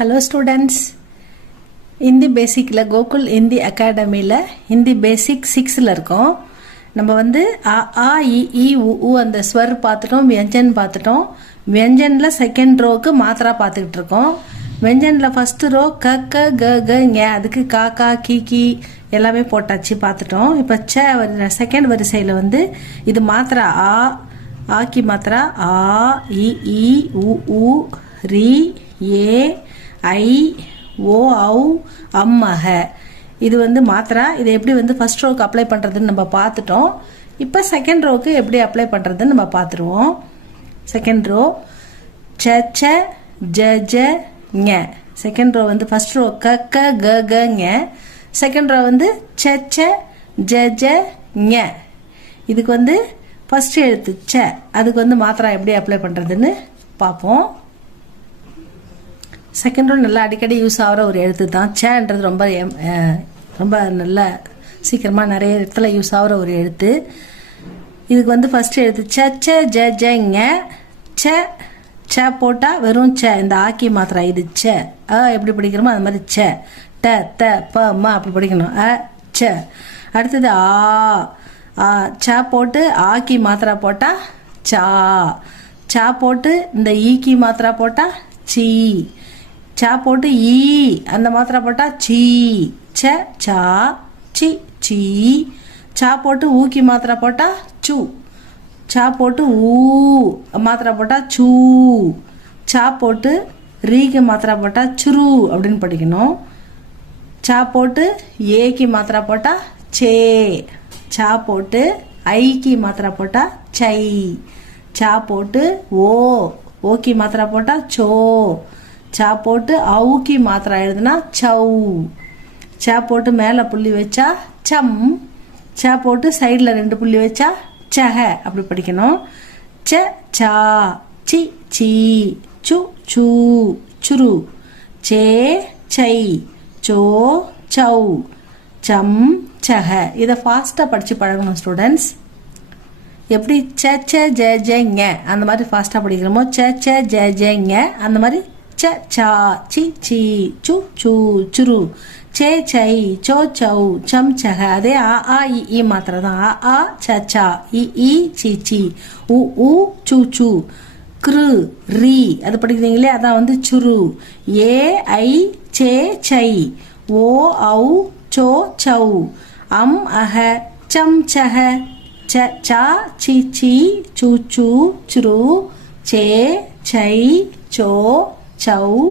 Hello students, Hindi Basicல Gokul Hindi அகாடமியில் ஹிந்தி பேசிக் 6ல் இருக்கோம். நம்ம வந்து அ ஆ இ ஈ உ அந்த ஸ்வர் பார்த்துட்டோம், வியஞ்சன் பார்த்துட்டோம். வியஞ்சனில் செகண்ட் ரோக்கு மாத்திரா பார்த்துக்கிட்டு இருக்கோம். வியஞ்சனில் ஃபஸ்ட்டு ரோ க க க க ஞ, அதுக்கு கா கா கி கி எல்லாமே போட்டாச்சு பார்த்துட்டோம். இப்போ செகண்ட் வரிசையில் வந்து இது மாத்திரா ஆ ஆக்கி மாத்திரா ஆ இ ஈ உ ரி ஏ ஐ ஓ ஔ அம்மஹ. இது வந்து மாத்திரா. இதை எப்படி வந்து ஃபர்ஸ்ட் ரோக்கு அப்ளை பண்ணுறதுன்னு நம்ம பார்த்துட்டோம். இப்போ செகண்ட் ரோக்கு எப்படி அப்ளை பண்ணுறதுன்னு நம்ம பார்த்துருவோம். செகண்ட் ரோ ச ச ஜ ஜ ஞ. செகண்ட் ரோ வந்து ஃபர்ஸ்ட் ரோ க க க க ஞ. செகண்ட் ரோ வந்து ச ச ஜ ஜ ஞ. இதுக்கு வந்து ஃபர்ஸ்ட் எழுத்து ச, அதுக்கு வந்து மாத்திரா எப்படி அப்ளை பண்ணுறதுன்னு பார்ப்போம். செகண்ட் ரோ நல்லா அடிக்கடி யூஸ் ஆகிற ஒரு எழுத்து தான். சேன்றது ரொம்ப ரொம்ப நல்ல சீக்கிரமாக நிறைய இடத்துல யூஸ் ஆகிற ஒரு எழுத்து. இதுக்கு வந்து ஃபர்ஸ்ட் எழுத்து ச ச ஜ ஜ ஞ. ச ச போட்டால் வெறும் ச, இந்த ஆக்கி மாத்திரா இது ச. எப்படி படிக்கிறோமோ அது மாதிரி ச. ட த ப ம அப்படி படிக்கணும். ச. அடுத்தது ஆ ச போட்டு ஆக்கி மாத்திரா போட்டால் சா. சா போட்டு இந்த ஈக்கி மாத்திரா போட்டால் சீ. சா போட்டு ஈ அந்த மாத்திரா போட்டா சீ. ச சா சி சீ. சா போட்டு ஊக்கி மாத்திரா போட்டா சு. சா போட்டு ஊ மாத்திரா போட்டா சூ. சா போட்டு ரீக்கு மாத்திரா போட்டா சுரு அப்படின்னு படிக்கணும். சா போட்டு ஏக்கு மாத்திரா போட்டா சே. சா போட்டு ஐக்கு மாத்திரா போட்டா சை. சா போட்டு ஓக்கி மாத்திரா போட்டா சோ. சா போட்டு அவுக்கி மாத்திரா எழுதுனா சௌ. சா போட்டு மேலே புள்ளி வச்சா சம். சா போட்டு சைடில் 2 புள்ளி வச்சா சஹ அப்படி படிக்கணும். ச சா சி சீ சு சூ சுரு. சே சை சோ சௌ சம் சஹ. இதை ஃபாஸ்ட்டாக படித்து பழகணும் ஸ்டூடெண்ட்ஸ். எப்படி ச ச ஜ ஜ ஞ அந்த மாதிரி ஃபாஸ்ட்டாக படிக்கிறோமோ ச ச ஜ ஜ ஞ அந்த மாதிரி ச சா சி சீ சு சூ சுரு. சே சை சோ சௌ சம் சஹ. அதே ஆ இ மாத்திரை தான். ஆ ச சா இ சி சி உ சு சு. கிரு ரி அது படிக்கிறீங்களே அதான் வந்து சுரு. ஏ ஐ சே சை ஓ ஔ சோ சௌ அம் அஹ சம் சஹ. ச சா சி சி சு சூ சுரு. சே சை சோ சௌ